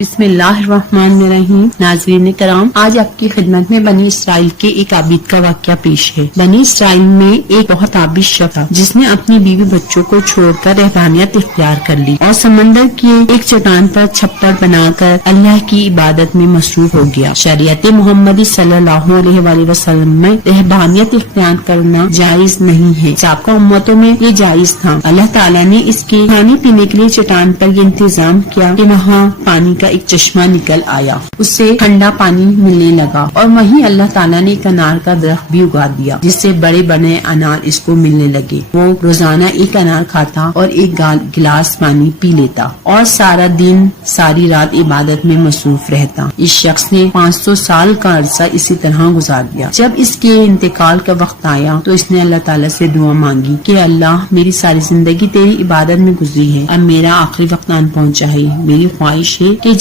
بسم اللہ الرحمن الرحیم۔ ناظرین کرام، آج آپ کی خدمت میں بنی اسرائیل کے ایک عابد کا واقعہ پیش ہے۔ بنی اسرائیل میں ایک بہت عابد شخص تھا جس نے اپنی بیوی بچوں کو چھوڑ کر رہبانیت اختیار کر لی اور سمندر کی ایک چٹان پر چھپر بنا کر اللہ کی عبادت میں مصروف ہو گیا۔ شریعت محمدی صلی اللہ علیہ وآلہ وسلم میں رہبانیت اختیار کرنا جائز نہیں ہے، سابقہ امتوں میں یہ جائز تھا۔ اللہ تعالیٰ نے اس کے کھانے پینے کے لیے چٹان پر یہ انتظام کیا کہ وہاں پانی کا ایک چشمہ نکل آیا، اس سے ٹھنڈا پانی ملنے لگا، اور وہیں اللہ تعالیٰ نے ایک انار کا درخت بھی اگا دیا جس سے بڑے بڑے انار اس کو ملنے لگے۔ وہ روزانہ ایک انار کھاتا اور ایک گلاس پانی پی لیتا اور سارا دن ساری رات عبادت میں مصروف رہتا۔ اس شخص نے 500 سال کا عرصہ اسی طرح گزار دیا۔ جب اس کے انتقال کا وقت آیا تو اس نے اللہ تعالیٰ سے دعا مانگی کہ اللہ، میری ساری زندگی تیری عبادت میں گزری ہے، اب میرا آخری وقت آن پہنچا ہے، میری خواہش ہے کہ